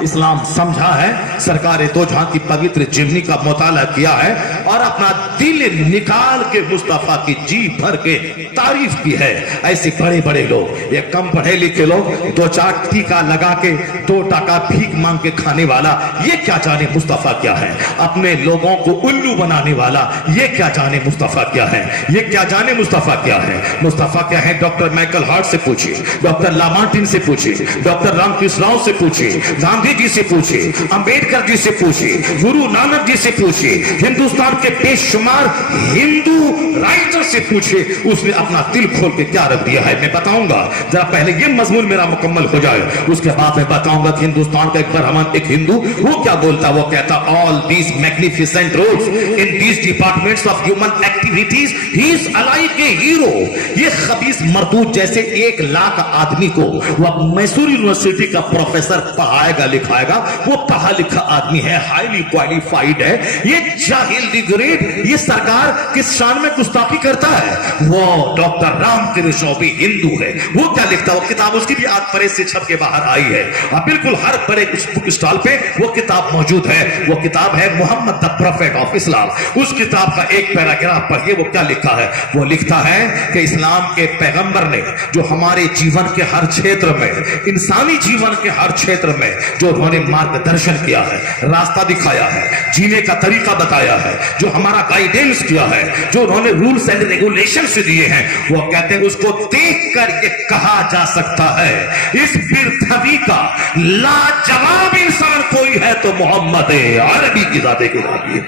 اسلام سمجھا ہے, سرکار دو جہاں کی پوتر جیونی کا مطالعہ کیا ہے اور اپنا دل نکال کے مصطفیٰ کی جی بھر کے تعریف کی ہے. ایسے بڑے بڑے لوگ, یہ کم پڑھے لکھے لوگ, دو چار ٹیکا لگا کے 2 ٹکا بھیک مانگ کے کھانے والا, یہ کیا جانے مصطفیٰ کیا ہے. اپنے لوگوں کو الو بنانے والا, یہ کیا جانے مصطفیٰ کیا ہے. یہ کیا جانے مصطفیٰ کیا ہے. مصطفیٰ کیا ہے, ڈاکٹر مائیکل ہارٹ سے پوچھیں, ڈاکٹر لامارٹن سے پوچھیں, ڈاکٹر رام کرشن راؤ سے پوچھیں, گاندھی جی سے پوچھے, امبیڈکر جی سے پوچھے, گرو نانک جی سے پوچھے, ہندوستان کے بے شمار ہندو رائٹر سے پوچھے, اس نے اپنا دل کھول کے کیا رکھ دیا ہے. میں بتاؤں گا, ذرا پہلے یہ مضمون میرا مکمل ہو جائے, اس کے بعد میں بتاؤں گا کہ ہندوستان کا ایک برہمن, ایک ہندو, وہ کیا بولتا. وہ کہتا all these magnificent roles in these departments of human activities he is like a hero. یہ خبیث مردود جیسے 1 لاکھ آدمی کو وہ میسور یونیورسٹی کا پروفیسر پڑھائے گا, لکھائے گا, وہ پڑھا لکھا آدمی ہے, ہائیلی کوالیفائیڈ ہے. یہ جاہل ڈگریڈ, یہ سرکار کس شان میں گستاخی کرتا ہے. وہ ڈاکٹر رام کرشن راؤ بھی ہندو ہے, وہ کیا لکھتا. وہ کتاب اس کی بھی آج پریس سے چھپ کے باہر آئی ہے, بالکل ہر بڑے بک اسٹال پہ وہ کتاب موجود ہے. وہ کتاب ہے محمد دا پروفیٹ آف اسلام. اس کتاب کا ایک پیراگراف پڑھیے, وہ کیا لکھا ہے. وہ لکھتا ہے کہ اسلام کے پیغمبر نے جو ہمارے جیون کے ہر چھیتر میں, انسانی جیون کے ہر چھیتر میں جو انہوں نے مارگ درشن کیا ہے, راستہ دکھایا ہے, جینے کا طریقہ بتایا ہے, جو ہمارا گائیڈنس کیا ہے, جو انہوں نے رولز اینڈ ریگولیشنز دیے ہیں, وہ کہتے ہیں اس کو دیکھ کر یہ کہا جا سکتا ہے اس پرتھوی کا لاجواب انسان کوئی ہے تو محمد عربی کی ذات الہی.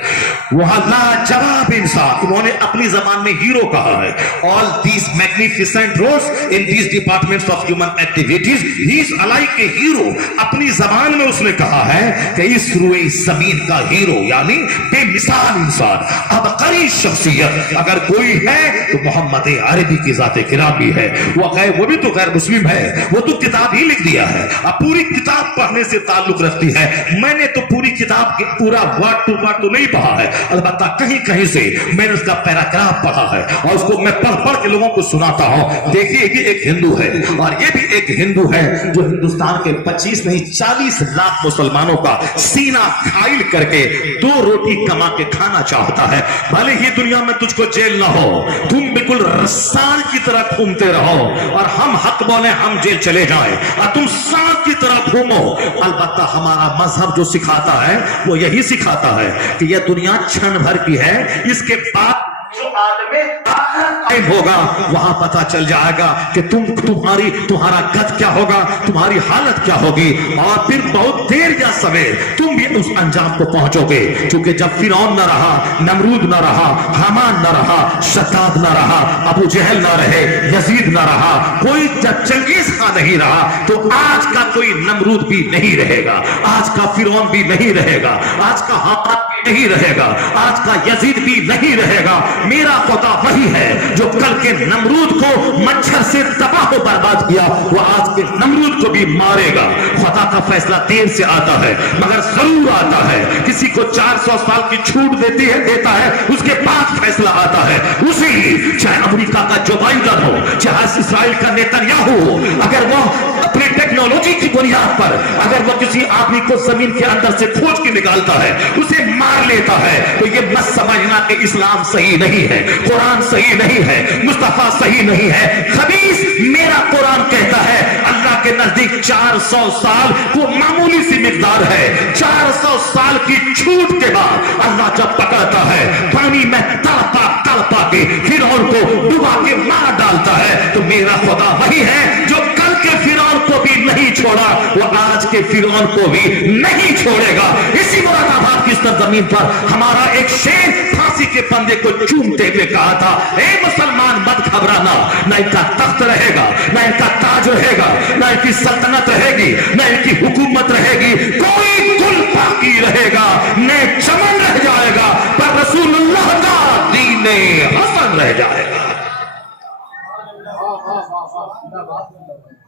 وہاں لاجواب انسان, انہوں نے اپنی زبان میں ہیرو کہا ہے. all these magnificent roles in these departments of human activities he is like a hero. اپنی زبان میں اس نے کہا ہے کہ اس روئے زمین کا ہیرو, یعنی بے مثال انسان, عبقری شخصیت اگر کوئی ہے تو محمد عربی کی ذات گرامی ہے. وہ بھی تو غیر مسلم ہے, وہ تو کتاب ہی لکھ دیا ہے. اب پوری کتاب پڑھنے سے تعلق رکھتی ہے. میں نے تو پوری کتاب کی پورا ورڈ ٹو ورڈ تو نہیں پڑھا ہے, البتہ کہیں کہیں سے میں نے اس کا پیراگراف پڑھا ہے اور اس کو میں پڑھ کے لوگوں کو سناتا ہوں. دیکھیے یہ ایک ہندو ہے اور یہ بھی ایک ہندو ہے جو ہندوستان کے 25 نہیں 40 لاکھ مسلمانوں کا سینہ کھائل کر کے 2 روٹی کما کے کھانا چاہتا ہے. بھلے ہی دنیا میں تجھ کو جیل نہ ہو, تم بالکل رسال کی طرح گھومتے رہو اور ہم حق بولے ہم جیل چلے جائیں اور تم سانپ کی طرح گھومو. البتہ ہمارا مذہب جو سکھاتا ہے وہ یہی سکھاتا ہے کہ یہ دنیا چھن بھر کی ہے, اس کے بعد جو آدمی آخر ہوگا وہاں پتا چل جائے گا کہ تمہارا قد کیا ہوگا, تمہاری حالت کیا ہوگی, اور پھر بہت دیر یا سویر تم بھی اس انجام کو پہنچو گے. کیونکہ جب فرعون نہ رہا, نمرود نہ رہا, حامان نہ رہا, شداد نہ رہا, ابو جہل نہ رہے, یزید نہ رہا, کوئی جب چنگیز خان نہیں رہا, تو آج کا کوئی نمرود بھی نہیں رہے گا, آج کا فرعون بھی نہیں رہے گا, آج کا حامان بھی نہیں رہے گا, آج کا یزید بھی نہیں رہے گا. میرا خدا وہی ہے جو کل کے نمرود کو مچھر سے تباہ و برباد کیا, وہ آج کے نمرود کو بھی مارے گا. خدا کا فیصلہ دیر سے آتا ہے مگر ضرور آتا ہے. کسی کو 400 سال کی چھوٹ دیتا ہے, اس کے بعد فیصلہ آتا ہے. اسی چاہے امریکہ کا جو بائیڈن ہو, چاہے اسرائیل کا نیتنیاہو ہو, اگر وہ اپنی ٹیکنالوجی کی بنیاد پر اگر وہ کسی آدمی کو زمین کے اندر سے کھوج کے نکالتا ہے, اسے مار لیتا ہے, تو یہ مت سمجھنا کہ اسلام صحیح نہیں ہے, قرآن صحیح نہیں ہے, مصطفیٰ صحیح نہیں ہے. خبیث میرا قرآن کہتا ہے اللہ کے نزدیک 400 سال وہ معمولی سی مقدار ہے. 400 سال کی چھوٹ کے بعد اللہ جب پکڑتا ہے, پانی میں تڑپا کے فرعون کو ڈبا کے مار ڈالتا ہے, تو میرا خدا وہی ہے جو کل کے فرعون کو بھی نہیں چھوڑا, وہ آج کے فرعون کو بھی نہیں چھوڑے گا. اسی مراد آباد کی سرزمین پر ہمارا ایک شیر پھانسی کے پندے کو چومتے ہوئے کہا تھا, اے مسلمان مت گھبرانا, نہ ان کا تخت رہے گا, نہ ان کا تاج رہے گا, نہ ان کی سلطنت رہے گی, نہ ان کی حکومت رہے گی, کوئی گل باقی رہے گا, نہ چمن رہ جائے گا, پر رسول اللہ کا دین حسن رہ جائے گا.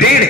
1.5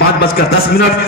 5:10,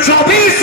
24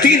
3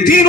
3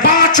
5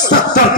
70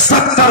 70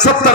70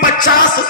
50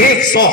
100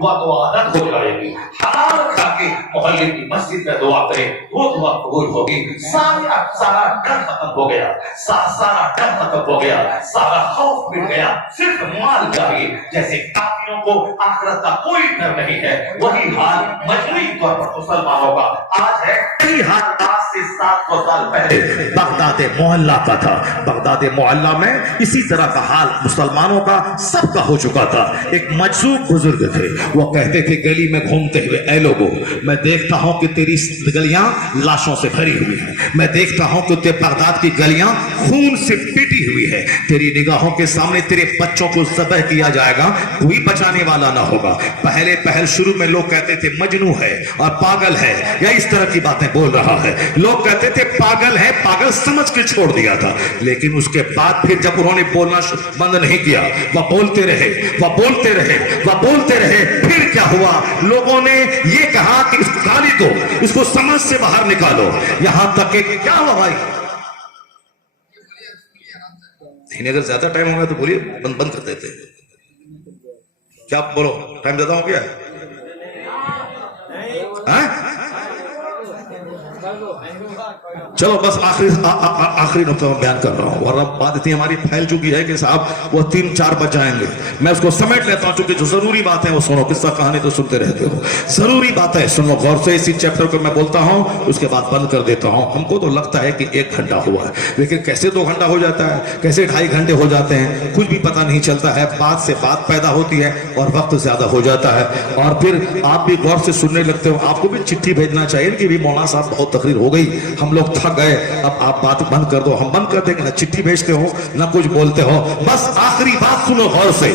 وہ دعا عادت ہو جائے گی. حلال کھا کے محلے کی مسجد میں دعا کرے وہ دعا قبول ہوگی. سارا ڈر ختم ہو گیا, سارا ڈر ختم ہو گیا, سارا خوف مٹ گیا, صرف مال چاہیے. جیسے کافروں کو آخرت کا کوئی ڈر نہیں ہے, وہی حال مجموعی طور پر مسلمانوں کا آج ہے. یہی حال آج سے 700 سال پہلے بغداد معلیٰ کا تھا. بغداد معلیٰ میں اسی طرح کا حال مسلمانوں کا سب کا ہو چکا تھا. ایک مجذوب بزرگ تھے, وہ کہتے تھے گلی میں گھومتے ہوئے, اے لوگو میں دیکھتا ہوں کہ تیری گلیاں لاشوں سے بھری ہوئی ہیں, میں دیکھتا ہوں کہ بغداد کی گلیاں خون سے پیٹی ہوئی ہے, تیری نگاہوں کے سامنے تیرے بچوں کو ذبح کیا جائے گا, کوئی بچانے والا نہ ہوگا. پہل شروع میں لوگ کہتے تھے مجنون ہے اور پاگل ہے, یا اس طرح کی باتیں بول رہا ہے. لوگ کہتے تھے پاگل ہے, پاگل سمجھ کے چھوڑ دیا تھا. لیکن اس کے بعد پھر جب انہوں نے بولنا بند نہیں کیا, وہ بولتے رہے, وہ بولتے رہے, وہ بولتے رہے. پھر کیا ہوا, لوگوں نے یہ کہا کہ اس گالی کو, اس کو سمجھ سے باہر نکالو. یہاں تک کہ کیا ہوا بھائی, اگر زیادہ ٹائم ہوگا تو بولیے, بند کر دیتے. کیا بولو, ٹائم زیادہ ہو گیا ہے؟ چلو بس آخری نقطہ میں بیان کر رہا ہوں, اور اب بات اتنی ہماری پھیل چکی ہے کہ صاحب وہ 3-4 بج جائیں گے. میں اس کو سمیٹ لیتا ہوں, چونکہ جو ضروری بات ہے وہ سنو. قصہ کہانی تو سنتے رہتے ہو, ضروری بات ہے سنو غور سے. اسی چیپٹر کو میں بولتا ہوں, اس کے بعد بند کر دیتا ہوں. ہم کو تو لگتا ہے کہ 1 گھنٹہ ہوا ہے, لیکن کیسے 2 گھنٹہ ہو جاتا ہے, کیسے 2.5 گھنٹے ہو جاتے ہیں, کچھ بھی پتہ نہیں چلتا ہے. بات سے بات پیدا ہوتی ہے اور وقت زیادہ ہو جاتا ہے, اور پھر آپ بھی غور سے سننے لگتے ہو. آپ کو بھی چٹھی بھیجنا چاہیے کہ بھی مولانا صاحب بہت تقریر ہو گئی, ہم لوگ تھک گئے, اب آپ بات بند کر دو. ہم بند کر دیں گے, نہ چٹھی بھیجتے ہو نہ کچھ بولتے ہو. بس آخری بات سنو غور سے.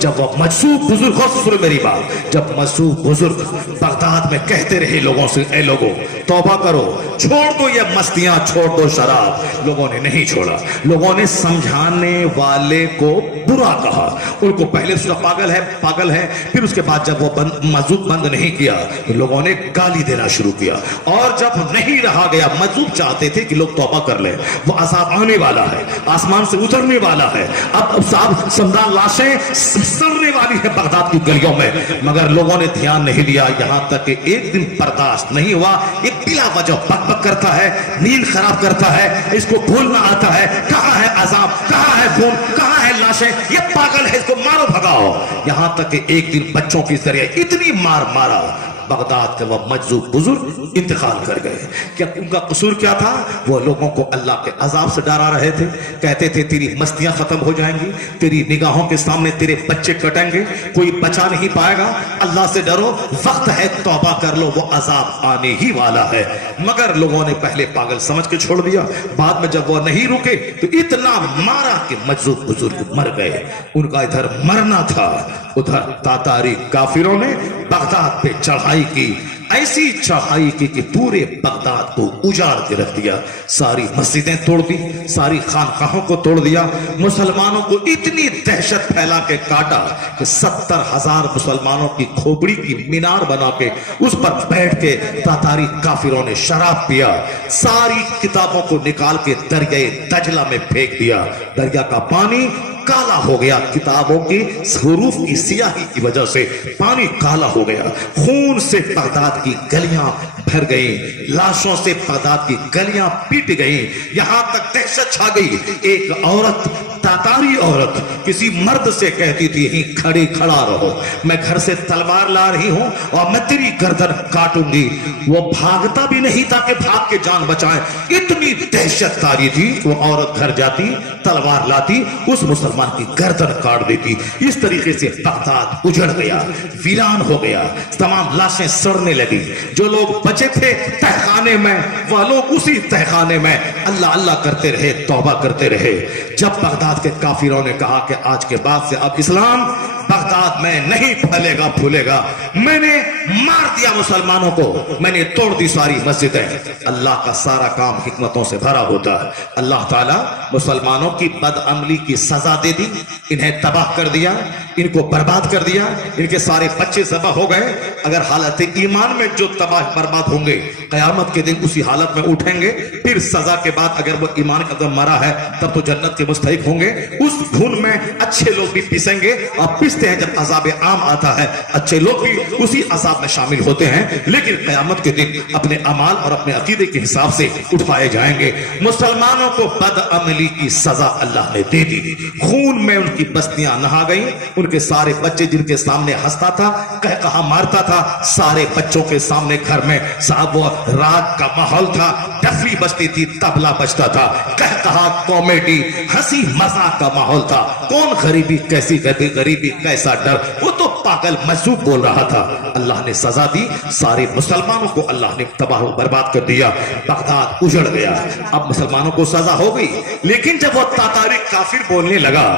جب وہ مجذوب بزرگ, غور سے سنو میری بات, جب مجذوب بزرگ بغداد میں کہتے رہے لوگوں سے, اے لوگوں توبہ کرو, چھوڑ دو یہ مستیاں, چھوڑ دو شراب. لوگوں نے نہیں چھوڑا. لوگوں نے سمجھانے والے کو برا کہا, ان کو پہلے اس کا پاگل ہے, پاگل ہے. پھر اس کے بعد جب وہ مجذوب بند نہیں کیا تو لوگوں نے گالی دینا شروع کیا. اور جب نہیں رہا گیا, مجذوب چاہتے تھے کہ لوگ توبہ کر لیں, وہ عذاب آنے والا ہے, آسمان سے اترنے والا ہے, اب صاحب سمدان لاشیں سڑنے والی ہے بغداد کی گلیوں میں. مگر لوگوں نے دھیان نہیں دیا, یہاں تک کہ ایک دن برداشت نہیں ہوا. ایک بلا وجہ بک بک کرتا ہے, نیند خراب کرتا ہے, اس کو بھولنا آتا ہے, کہاں ہے عذاب, کہاں ہے خون, کہاں ہے لاشیں, یہ پاگل ہے, اس کو مارو بھگاؤ. یہاں تک کہ ایک دن بچوں کے ذریعے اتنی مار مارا بغداد کے وہ مجذوب بزرگ انتقال کر گئے. کیا ان کا قصور کیا تھا؟ وہ لوگوں کو اللہ کے عذاب سے ڈرا رہے تھے. کہتے تھے تیری مستیاں ختم ہو جائیں گی, تیری نگاہوں کے سامنے تیرے بچے کٹیں گے, کوئی بچا نہیں پائے گا. اللہ سے ڈرو, وقت ہے توبہ کر لو, وہ عذاب آنے ہی والا ہے. مگر لوگوں نے پہلے پاگل سمجھ کے چھوڑ دیا, بعد میں جب وہ نہیں رکے تو اتنا مارا کہ مجذوب بزرگ مر گئے. ان کا ادھر مرنا تھا, ادھر تاتاری کافروں نے بغداد پہ چڑھائی کی, ایسی چڑھائی کی کہ پورے بغداد کو اجاڑ کے رکھ دیا. ساری مسجدیں توڑ دی, ساری خانقاہوں کو توڑ دیا. مسلمانوں کو اتنی دہشت پھیلا کے کاٹا کہ 70,000 مسلمانوں کی کھوپڑی کی مینار بنا کے اس پر بیٹھ کے تاتاری کافروں نے شراب پیا. ساری کتابوں کو نکال کے دریائے دجلہ میں پھینک دیا. دریا کا پانی کالا ہو گیا, کتابوں کی حروف کی سیاہی کی وجہ سے پانی کالا ہو گیا. خون سے بغداد کی گلیاں بھر گئیں, لاشوں سے بغداد کی گلیاں پیٹ گئیں. یہاں تک دہشت چھا گئی. ایک عورت, تاتاری عورت, کسی مرد سے کہتی تھی یہیں کھڑی کھڑا رہو, میں گھر سے تلوار لا رہی ہوں اور میں تیری گردن کاٹوں گی. وہ بھاگتا بھی نہیں تھا کہ بھاگ کے جان بچائے, اتنی دہشت تاری تھی. وہ عورت گھر جاتی, تلوار لاتی, اس مسلمان کی گردن کاٹ دیتی. اس طریقے سے بغداد اجڑ گیا, ویران ہو گیا, تمام لاشیں سڑنے لگی. جو لوگ بچے تھے تہخانے میں, وہ لوگ اسی تہخانے میں اللہ اللہ کرتے رہے, توبہ کرتے رہے. جب بغداد کے کافروں نے کہا کہ آج کے بعد سے اب اسلام بغداد میں نہیں پھیلے گا پھولے گا, میں نے مار دیا مسلمانوں کو, میں نے توڑ دی ساری مسجدیں. اللہ کا سارا کام حکمتوں سے بھرا ہوتا ہے. اللہ تعالیٰ مسلمانوں کی بدعملی کی سزا دے دی, انہیں تباہ کر دیا, ان کو برباد کر دیا, ان کے سارے بچے ذبح ہو گئے. اگر حالت ایمان میں جو تباہ برباد ہوں گے قیامت کے دن اسی حالت میں اٹھیں گے. پھر سزا کے بعد اگر وہ ایمان قدم مرا ہے تب تو جنت کے مستحق ہوں گے. اس دھن میں اچھے لوگ بھی پیسیں گے, اور پستے سمجھتے ہیں جب عذاب عام آتا ہے اچھے لوگ بھی اسی عذاب میں شامل ہوتے ہیں، لیکن قیامت کے دن اپنے اعمال اور اپنے عقیدے کے حساب سے اٹھائے جائیں گے۔ مسلمانوں کو بدعملی کی سزا اللہ نے دے دی، خون میں ان کی بستیاں نہا گئیں، ان کے سارے بچے جن کے سامنے ہنستا تھا، کہا مارتا تھا، سارے بچوں کے سامنے گھر میں صاحب وہ رات کا ماحول تھا، ڈفلی بجتی تھی، طبلہ بجتا تھا، کہا کامیڈی ہنسی مذاق کا ماحول تھا۔ کون غریبی کیسی غریبی کیسا ڈر، وہ تو پاگل مجذوب بول رہا تھا۔ اللہ نے سزا دی، سارے مسلمانوں کو اللہ نے تباہ و برباد کر دیا، بغداد اجڑ گیا۔ اب مسلمانوں کو سزا ہو گئی، لیکن جب وہ تاتاری کافر بولنے لگا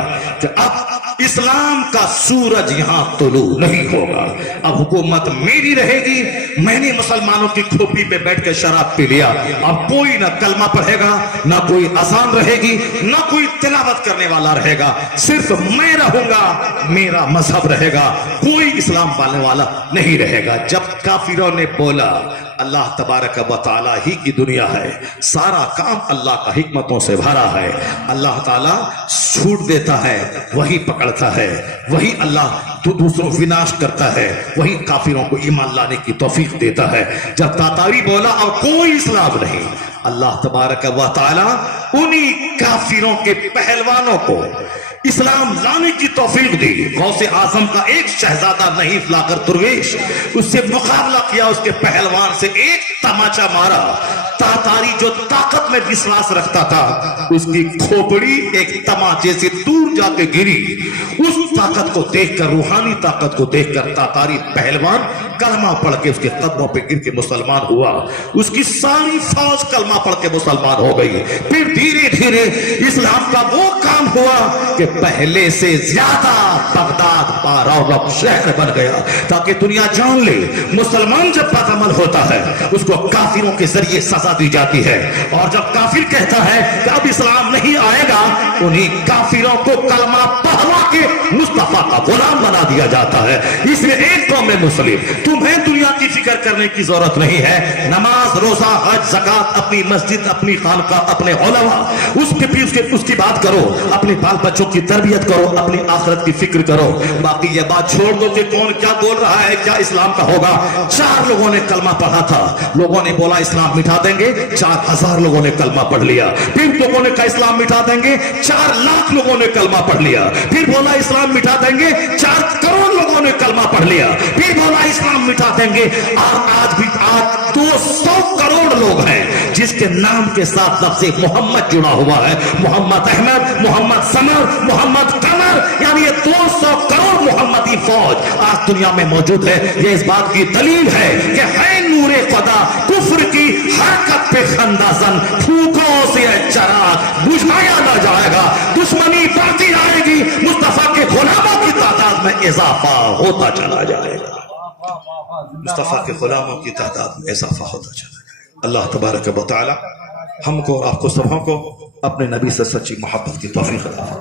کہ اب اسلام کا سورج یہاں طلوع نہیں ہوگا، اب حکومت میری رہے گی، میں نے مسلمانوں کی کھوپڑی پہ بیٹھ کے شراب پی لیا، اب کوئی نہ کلمہ پڑھے گا، نہ کوئی اذان رہے گی، نہ کوئی تلاوت کرنے والا رہے گا، صرف میں رہوں گا، میرا مذہب رہے گا، کوئی اسلام پالنے والا نہیں رہے گا۔ جب کافروں نے بولا اللہ تبارک و تعالی ہی کی دنیا ہے، سارا کام اللہ کا حکمتوں سے بھرا ہے، اللہ تعالیٰ چھوٹ دیتا ہے، وہی پکڑتا ہے، وہی اللہ تو دوسروں وناش کرتا ہے، وہی کافروں کو ایمان لانے کی توفیق دیتا ہے۔ جب تاتاری بولا اور کوئی اسلام نہیں، اللہ تبارک و تعالی انہی کافروں کے پہلوانوں کو اسلام لانے کی توفیق دی۔ غوث اعظم کا ایک شہزادہ نہیں لا کر درویش اس سے مقابلہ کیا، اس کے پہلوان سے ایک تماچا مارا، تاتاری جو طاقت میں وشواس رکھتا تھا اس کی کھوپڑی ایک تماچے سے دور جا کے گری۔ اس طاقت کو دیکھ کر، روحانی طاقت کو دیکھ کر تاتاری پہلوان کلمہ پڑھ کے اس کے قدموں پہ گر کے مسلمان ہوا، اس کی ساری فوج کلمہ پڑھ کے مسلمان ہو گئی۔ پھر دھیرے دھیرے اسلام کا وہ کام ہوا کہ پہلے سے زیادہ بغداد بارورق شہر بن گیا، تاکہ دنیا جان لے مسلمان جب بدعمل ہوتا ہے اس کو کافروں کے ذریعے سزا دی جاتی ہے، اور جب کافر کہتا ہے کہ اب اسلام نہیں آئے گا، انہی کافروں کو کلمہ پڑھوا کے مصطفیٰ کا غلام بنا دیا جاتا ہے۔ اس لیے ایک قوم مسلم، تمہیں دنیا کی فکر کرنے کی ضرورت نہیں ہے، نماز روزہ حج زکات، اپنی مسجد اپنی خانقاہ اپنے علماء اس کی بات کرو، اپنے بال بچوں کی تربیت کرو، اپنی آخرت کی فکر کرو، باقی یہ بات چھوڑ دو کہ کون کیا بول رہا ہے، کیا اسلام کا ہوگا۔ 4 لوگوں نے کلمہ پڑھا تھا، لوگوں نے بولا اسلام مٹا دیں گے، 4000 لوگوں نے کلمہ پڑھ لیا۔ پھر لوگوں نے کہا اسلام مٹا دیں گے، 4 لاکھ لوگوں نے کلمہ پڑھ لیا۔ پھر بولا اسلام مٹا دیں گے، 4 کروڑ لوگوں نے کلمہ پڑھ لیا۔ پھر بولا اسلام مٹا دیں گے، اور آج 200 کروڑ لوگ ہیں جس کے نام کے ساتھ لفظ محمد جڑا ہوا ہے، محمد احمد، محمد سمر، محمد قمر، یعنی یہ 200 کروڑ محمدی فوج آج دنیا میں موجود ہے۔ یہ اس بات کی دلیل ہے کہ ہے نور خدا، کفر کی حرکت پہ خندہ زن، پھوکوں سے چراغ بجھایا نہ جائے گا، دشمنی بڑھتی جائے گی، مصطفیٰ کے غلاموں کی تعداد میں اضافہ ہوتا چلا جائے گا، مصطفیٰ کے غلاموں کی تعداد میں اضافہ ہوتا چلا جائے گا۔ اللہ تبارک و تعالی ہم کو اور آپ کو سبوں کو اپنے نبی سے سچی محبت کی توفیق عطا فرمائے۔